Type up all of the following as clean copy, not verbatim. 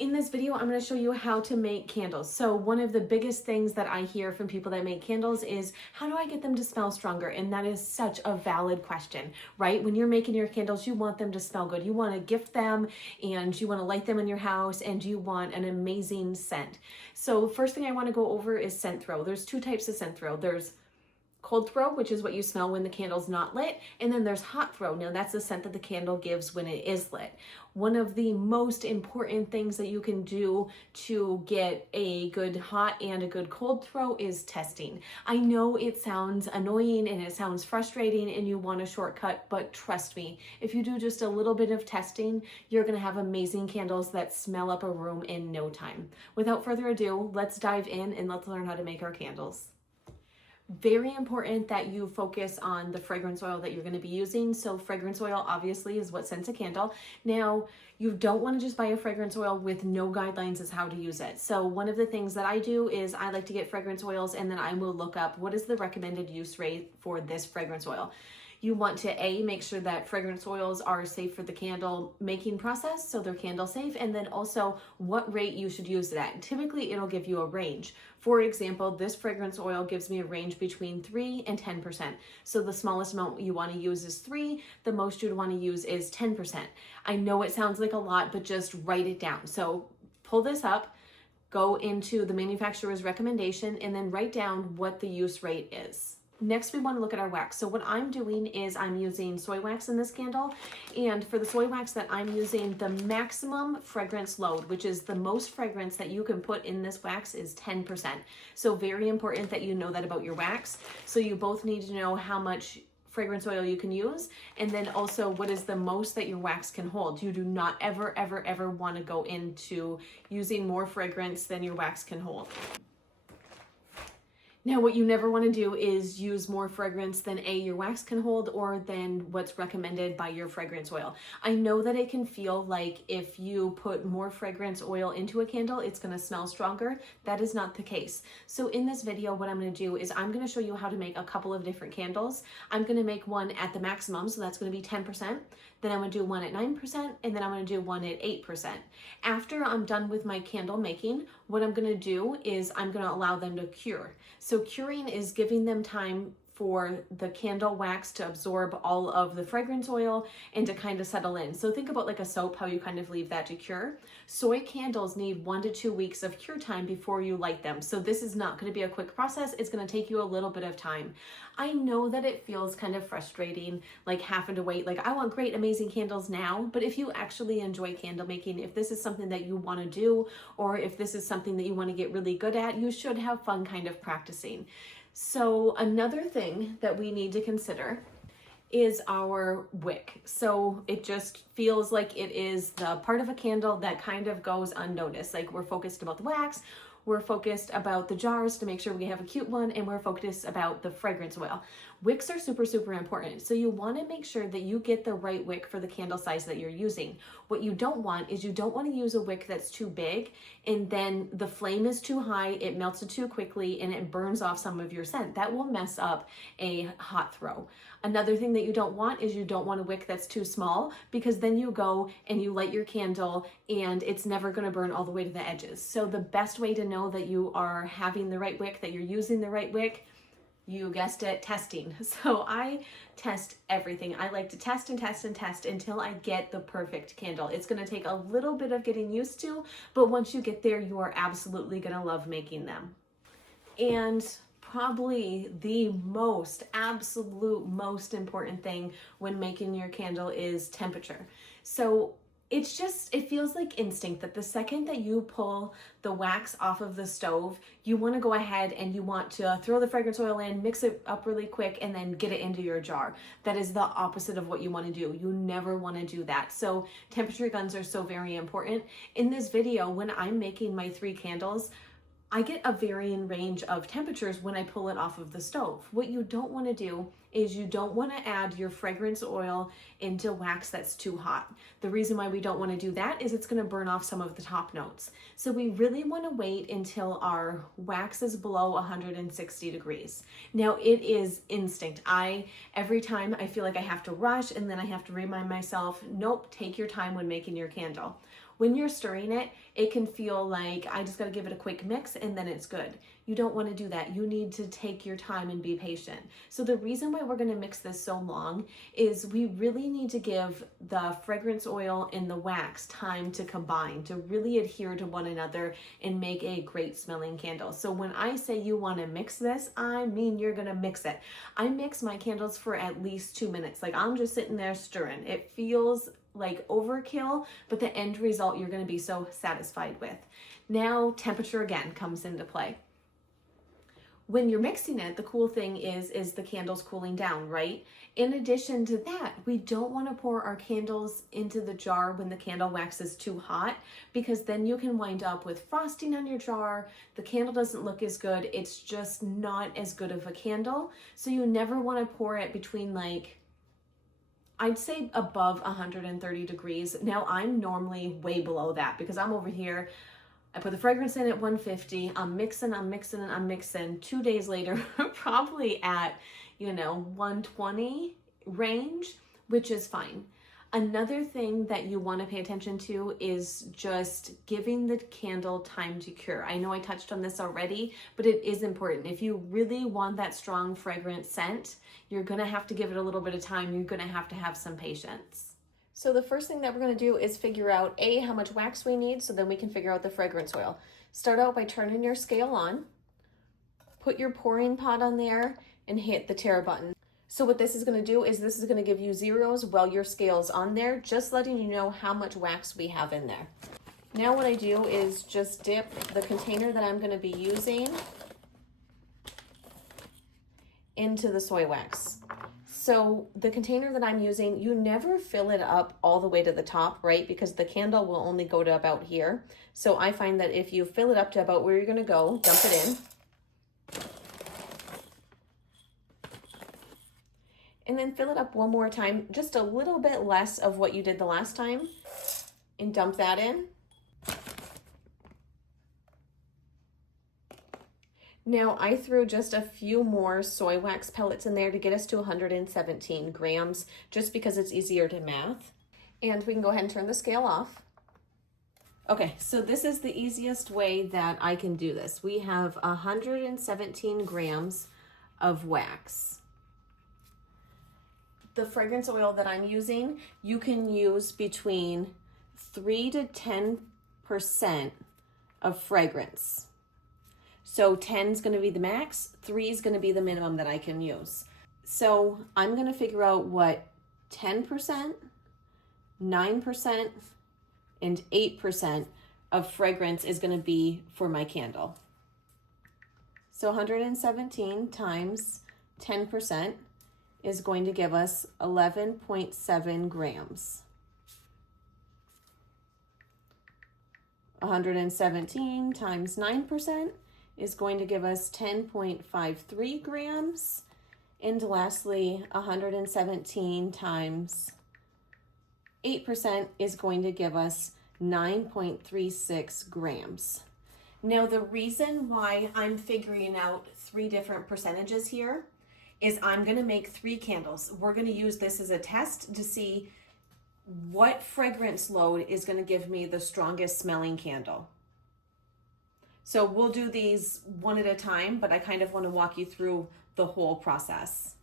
In this video, I'm going to show you how to make candles. So one of the biggest things that I hear from people that make candles is, how do I get them to smell stronger? And that is such a valid question, right? When you're making your candles, you want them to smell good. You want to gift them and you want to light them in your house and you want an amazing scent. So first thing I want to go over is scent throw. There's two types of scent throw. There's cold throw, which is what you smell when the candle's not lit, and then there's hot throw. Now that's the scent that the candle gives when it is lit. One of the most important things that you can do to get a good hot and a good cold throw is testing. I know it sounds annoying and it sounds frustrating and you want a shortcut, but trust me, if you do just a little bit of testing, you're gonna have amazing candles that smell up a room in no time. Without further ado, let's dive in and let's learn how to make our candles. Very important that you focus on the fragrance oil that you're going to be using. So fragrance oil obviously is what scents a candle. Now, you don't want to just buy a fragrance oil with no guidelines as how to use it. So one of the things that I do is I like to get fragrance oils and then I will look up what is the recommended use rate for this fragrance oil. You want to make sure that fragrance oils are safe for the candle making process, so they're candle safe, and then also what rate you should use it at. Typically, it'll give you a range. For example, this fragrance oil gives me a range between 3 and 10%. So the smallest amount you want to use is 3, the most you'd want to use is 10%. I know it sounds like a lot, but just write it down. So pull this up, go into the manufacturer's recommendation, and then write down what the use rate is. Next, we want to look at our wax. So what I'm doing is I'm using soy wax in this candle. And for the soy wax that I'm using, the maximum fragrance load, which is the most fragrance that you can put in this wax, is 10%. So very important that you know that about your wax. So you both need to know how much fragrance oil you can use, and then also what is the most that your wax can hold. You do not ever, ever, ever want to go into using more fragrance than your wax can hold. Now, what you never want to do is use more fragrance than your wax can hold or than what's recommended by your fragrance oil. I know that it can feel like if you put more fragrance oil into a candle, it's going to smell stronger. That is not the case. So in this video, what I'm going to do is I'm going to show you how to make a couple of different candles. I'm going to make one at the maximum, so that's going to be 10%. Then I'm going to do one at 9%, and then I'm going to do one at 8%. After I'm done with my candle making, what I'm going to do is I'm going to allow them to cure. So curing is giving them time for the candle wax to absorb all of the fragrance oil and to kind of settle in. So think about like a soap, how you kind of leave that to cure. Soy candles need 1 to 2 weeks of cure time before you light them. So this is not going to be a quick process. It's going to take you a little bit of time. I know that it feels kind of frustrating, like having to wait. Like, I want great, amazing candles now, but if you actually enjoy candle making, if this is something that you want to do, or if this is something that you want to get really good at, you should have fun kind of practicing. So another thing that we need to consider is our wick. So it just feels like it is the part of a candle that kind of goes unnoticed. Like, we're focused about the wax, we're focused about the jars to make sure we have a cute one, and we're focused about the fragrance oil. Wicks are super, super important. So you want to make sure that you get the right wick for the candle size that you're using. What you don't want is you don't want to use a wick that's too big and then the flame is too high, it melts it too quickly, and it burns off some of your scent. That will mess up a hot throw. Another thing that you don't want is you don't want a wick that's too small, because then you go and you light your candle and it's never going to burn all the way to the edges. So the best way to know that you are having the right wick, that you're using the right wick, you guessed it, testing. So I test everything. I like to test and test and test until I get the perfect candle. It's going to take a little bit of getting used to, but once you get there, you are absolutely going to love making them. And probably the absolute most important thing when making your candle is temperature. So it feels like instinct that the second that you pull the wax off of the stove, you want to go ahead and you want to throw the fragrance oil in, mix it up really quick, and then get it into your jar. That is the opposite of what you want to do. You never want to do that. So temperature guns are so very important. In this video, when I'm making my 3 candles, I get a varying range of temperatures when I pull it off of the stove. What you don't want to do is you don't want to add your fragrance oil into wax that's too hot. The reason why we don't want to do that is it's going to burn off some of the top notes. So we really want to wait until our wax is below 160 degrees. Now, it is instinct. Every time I feel like I have to rush, and then I have to remind myself, nope, take your time when making your candle. When you're stirring it, it can feel like I just gotta give it a quick mix and then it's good. You don't wanna do that. You need to take your time and be patient. So the reason why we're gonna mix this so long is we really need to give the fragrance oil and the wax time to combine, to really adhere to one another and make a great smelling candle. So when I say you wanna mix this, I mean you're gonna mix it. I mix my candles for at least 2 minutes. Like I'm just sitting there stirring. It feels like overkill, but the end result you're gonna be so satisfied with. Now temperature again comes into play. When you're mixing it, the cool thing is the candle's cooling down, right? In addition to that, we don't want to pour our candles into the jar when the candle wax is too hot, because then you can wind up with frosting on your jar. The candle doesn't look as good. It's just not as good of a candle. So you never want to pour it between, like, I'd say above 130 degrees. Now I'm normally way below that because I'm over here. I put the fragrance in at 150. I'm mixing. 2 days later, probably at, 120 range, which is fine. Another thing that you want to pay attention to is just giving the candle time to cure. I know I touched on this already, but it is important. If you really want that strong fragrant scent, you're going to have to give it a little bit of time. You're going to have some patience. So the first thing that we're going to do is figure out how much wax we need, so then we can figure out the fragrance oil. Start out by turning your scale on, put your pouring pot on there, and hit the tare button. So what this is going to do is this is going to give you zeros while your scale's on there, just letting you know how much wax we have in there. Now what I do is just dip the container that I'm going to be using into the soy wax. So the container that I'm using, you never fill it up all the way to the top, right? Because the candle will only go to about here. So I find that if you fill it up to about where you're gonna go, dump it in. And then fill it up one more time, just a little bit less of what you did the last time, and dump that in. Now I threw just a few more soy wax pellets in there to get us to 117 grams, just because it's easier to math. And we can go ahead and turn the scale off. Okay, so this is the easiest way that I can do this. We have 117 grams of wax. The fragrance oil that I'm using, you can use between 3 to 10% of fragrance. So 10 is going to be the max, 3 is going to be the minimum that I can use. So I'm going to figure out what 10%, 9%, and 8% of fragrance is going to be for my candle. So 117 times 10% is going to give us 11.7 grams. 117 times 9% is going to give us 10.53 grams. And lastly, 117 times 8% is going to give us 9.36 grams. Now, the reason why I'm figuring out 3 different percentages here is I'm gonna make 3 candles. We're gonna use this as a test to see what fragrance load is gonna give me the strongest smelling candle. So we'll do these one at a time, but I kind of want to walk you through the whole process.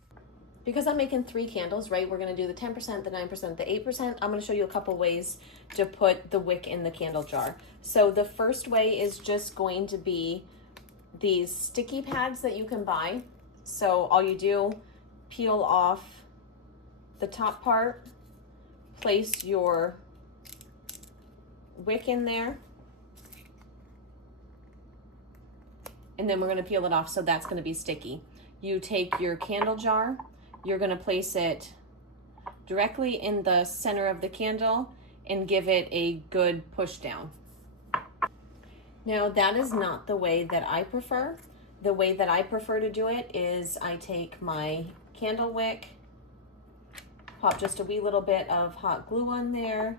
Because I'm making 3 candles, right? We're going to do the 10%, the 9%, the 8%. I'm going to show you a couple ways to put the wick in the candle jar. So the first way is just going to be these sticky pads that you can buy. So all you do, peel off the top part, place your wick in there, and then we're going to peel it off, so that's going to be sticky. You take your candle jar, you're going to place it directly in the center of the candle and give it a good push down. Now, that is not the way that I prefer. The way that I prefer to do it is I take my candle wick, pop just a wee little bit of hot glue on there,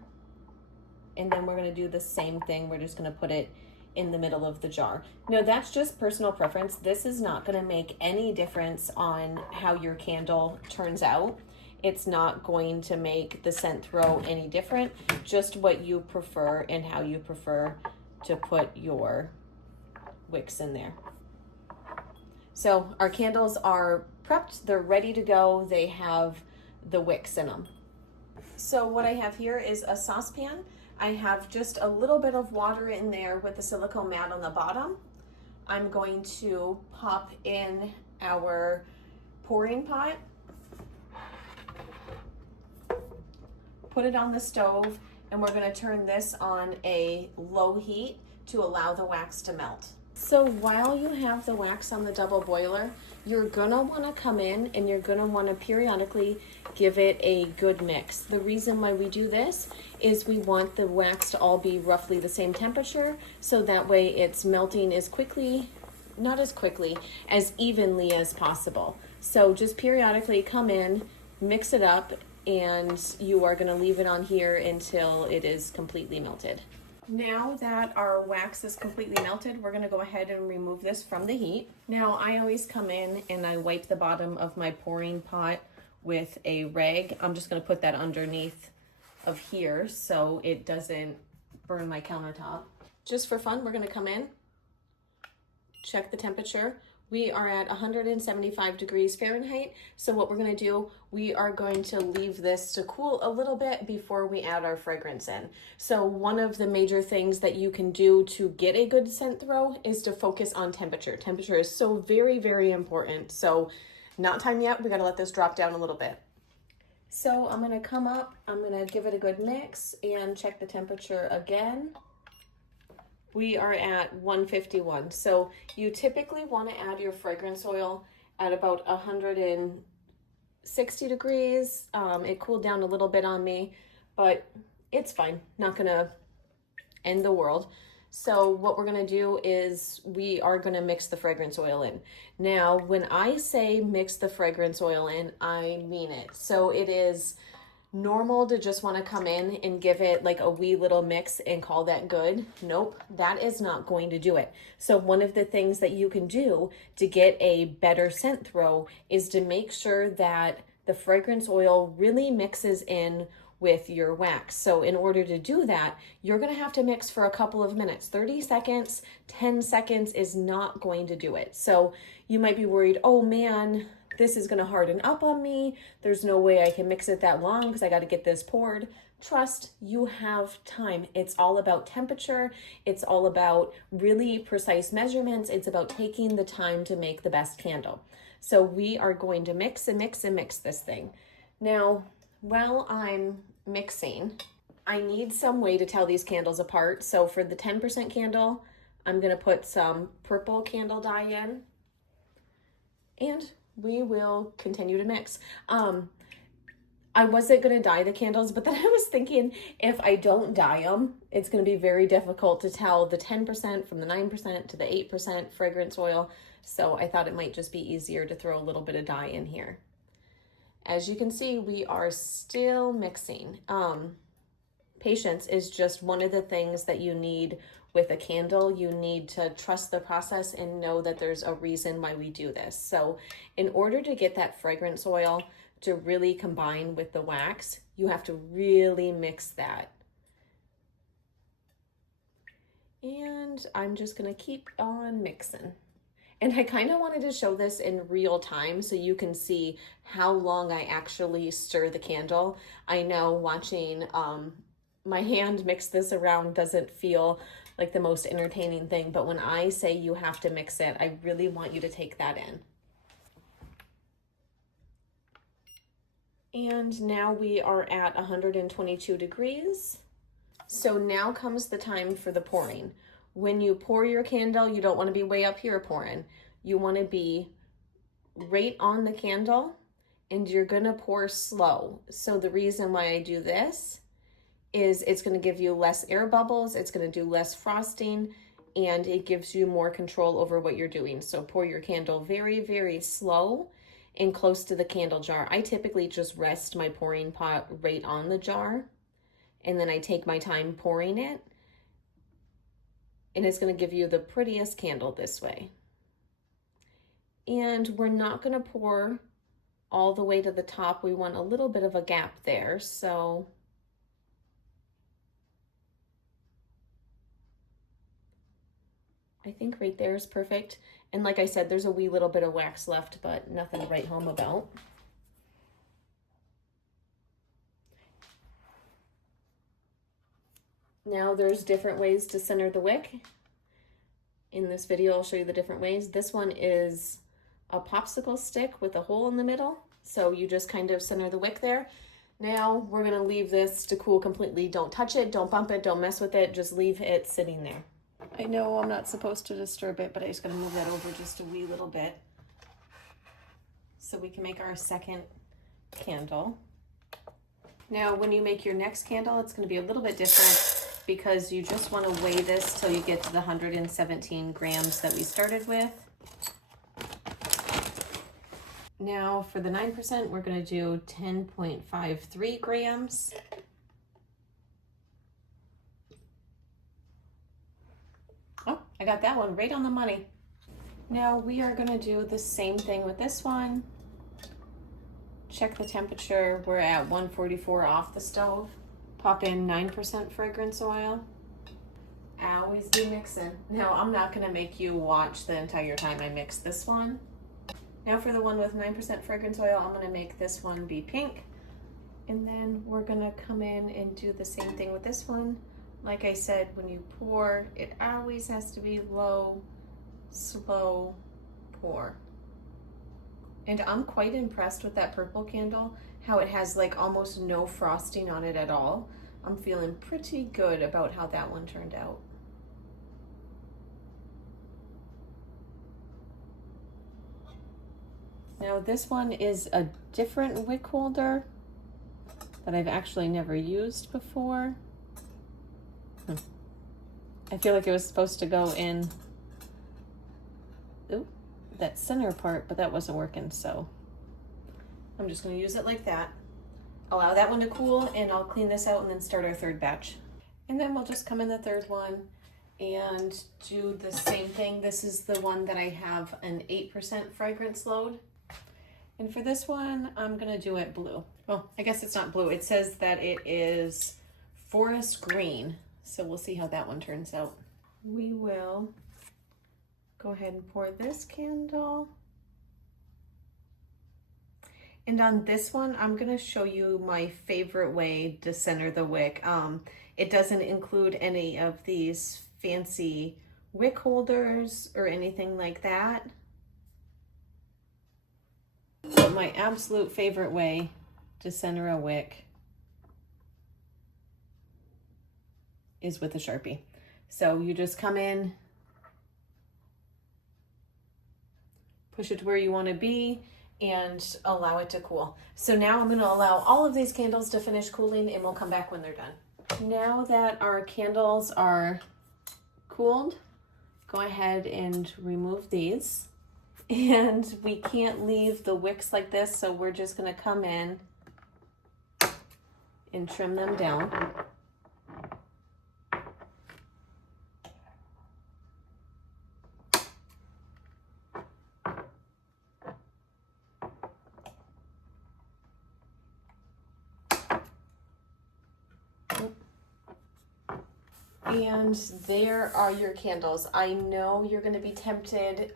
and then we're going to do the same thing. We're just going to put it in the middle of the jar. Now, that's just personal preference. This is not going to make any difference on how your candle turns out. It's not going to make the scent throw any different, just what you prefer and how you prefer to put your wicks in there. So our candles are prepped, they're ready to go, they have the wicks in them. So what I have here is a saucepan. I have just a little bit of water in there with the silicone mat on the bottom. I'm going to pop in our pouring pot, put it on the stove, and we're going to turn this on a low heat to allow the wax to melt. So while you have the wax on the double boiler, you're gonna wanna come in and you're gonna wanna periodically give it a good mix. The reason why we do this is we want the wax to all be roughly the same temperature, so that way it's melting as quickly, not as quickly, as evenly as possible. So just periodically come in, mix it up, and you are gonna leave it on here until it is completely melted. Now that our wax is completely melted, we're gonna go ahead and remove this from the heat. Now I always come in and I wipe the bottom of my pouring pot with a rag. I'm just gonna put that underneath of here so it doesn't burn my countertop. Just for fun, we're gonna come in, check the temperature. We are at 175 degrees Fahrenheit. So what we're gonna do, we are going to leave this to cool a little bit before we add our fragrance in. So one of the major things that you can do to get a good scent throw is to focus on temperature. Temperature is so very, very important. So not time yet, we gotta let this drop down a little bit. So I'm gonna come up, I'm gonna give it a good mix and check the temperature again. We are at 151. So you typically want to add your fragrance oil at about 160 degrees. It cooled down a little bit on me, but it's fine. Not gonna end the world. So what we're gonna do is we are gonna mix the fragrance oil in. Now, when I say mix the fragrance oil in, I mean it. So it is normal to just want to come in and give it like a wee little mix and call that good. Nope, that is not going to do it. So one of the things that you can do to get a better scent throw is to make sure that the fragrance oil really mixes in with your wax. So in order to do that, you're going to have to mix for a couple of minutes. 30 seconds, 10 seconds is not going to do it. So you might be worried, oh man, this is gonna harden up on me. There's no way I can mix it that long because I got to get this poured. Trust, you have time. It's all about temperature. It's all about really precise measurements. It's about taking the time to make the best candle. So we are going to mix and mix and mix this thing. Now, while I'm mixing, I need some way to tell these candles apart. So for the 10% candle, I'm gonna put some purple candle dye in, and we will continue to mix. I wasn't gonna dye the candles, but then I was thinking if I don't dye them, it's gonna be very difficult to tell the 10% from the 9% to the 8% fragrance oil. So I thought it might just be easier to throw a little bit of dye in here. As you can see, we are still mixing. Patience is just one of the things that you need with a candle. You need to trust the process and know that there's a reason why we do this. So in order to get that fragrance oil to really combine with the wax, you have to really mix that. And I'm just gonna keep on mixing. And I kind of wanted to show this in real time so you can see how long I actually stir the candle. I know watching my hand mix this around doesn't feel like the most entertaining thing, but when I say you have to mix it, I really want you to take that in. And now we are at 122 degrees. So now comes the time for the pouring. When you pour your candle, you don't want to be way up here pouring. You want to be right on the candle, and you're going to pour slow. So the reason why I do this is it's going to give you less air bubbles, it's going to do less frosting, and it gives you more control over what you're doing. So pour your candle very, very slow and close to the candle jar. I typically just rest my pouring pot right on the jar, and then I take my time pouring it, and it's going to give you the prettiest candle this way. And we're not going to pour all the way to the top. We want a little bit of a gap there, so I think right there is perfect. And like I said, there's a wee little bit of wax left, but nothing to write home about. Now there's different ways to center the wick. In this video, I'll show you the different ways. This one is a popsicle stick with a hole in the middle. So you just kind of center the wick there. Now we're gonna leave this to cool completely. Don't touch it, don't bump it, don't mess with it, just leave it sitting there. I know I'm not supposed to disturb it, but I just gotta move that over just a wee little bit so we can make our second candle. Now, when you make your next candle, it's gonna be a little bit different because you just wanna weigh this till you get to the 117 grams that we started with. Now for the 9%, we're gonna do 10.53 grams. Oh, I got that one right on the money. Now we are gonna do the same thing with this one. Check the temperature. We're at 144 off the stove. Pop in 9% fragrance oil. Always be mixing. Now I'm not gonna make you watch the entire time I mix this one. Now for the one with 9% fragrance oil, I'm gonna make this one be pink. And then we're gonna come in and do the same thing with this one. Like I said, when you pour, it always has to be low, slow pour. And I'm quite impressed with that purple candle, how it has like almost no frosting on it at all. I'm feeling pretty good about how that one turned out. Now this one is a different wick holder that I've actually never used before. I feel like it was supposed to go in that center part, but that wasn't working, so I'm just gonna use it like that. Allow that one to cool, and I'll clean this out and then start our third batch. And then we'll just come in the third one and do the same thing. This is the one that I have an 8% fragrance load. And for this one, I'm gonna do it blue. Well, I guess it's not blue. It says that it is forest green. So we'll see how that one turns out. We will go ahead and pour this candle. And on this one, I'm gonna show you my favorite way to center the wick. It doesn't include any of these fancy wick holders or anything like that. But my absolute favorite way to center a wick is with a Sharpie. So you just come in, push it to where you want to be, and allow it to cool. So now I'm going to allow all of these candles to finish cooling, and we'll come back when they're done. Now that our candles are cooled, go ahead and remove these. And we can't leave the wicks like this, so we're just going to come in and trim them down. And there are your candles. I know you're going to be tempted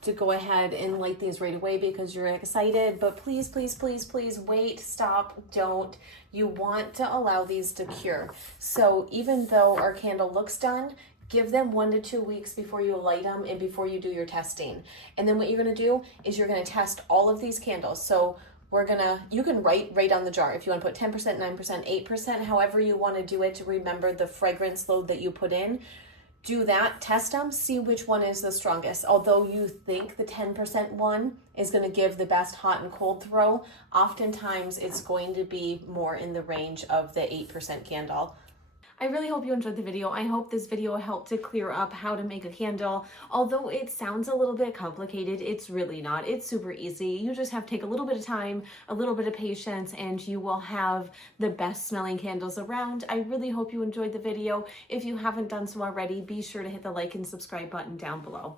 to go ahead and light these right away because you're excited, but please, please, please, please wait, stop, don't. You want to allow these to cure. So even though our candle looks done, give them 1 to 2 weeks before you light them and before you do your testing. And then what you're going to do is you're going to test all of these candles. So you can write right on the jar if you want to put 10%, 9%, 8%, however you want to do it to remember the fragrance load that you put in. Do that, test them, see which one is the strongest. Although you think the 10% one is going to give the best hot and cold throw, oftentimes it's going to be more in the range of the 8% candle. I really hope you enjoyed the video. I hope this video helped to clear up how to make a candle. Although it sounds a little bit complicated, it's really not. It's super easy. You just have to take a little bit of time, a little bit of patience, and you will have the best smelling candles around. I really hope you enjoyed the video. If you haven't done so already, be sure to hit the like and subscribe button down below.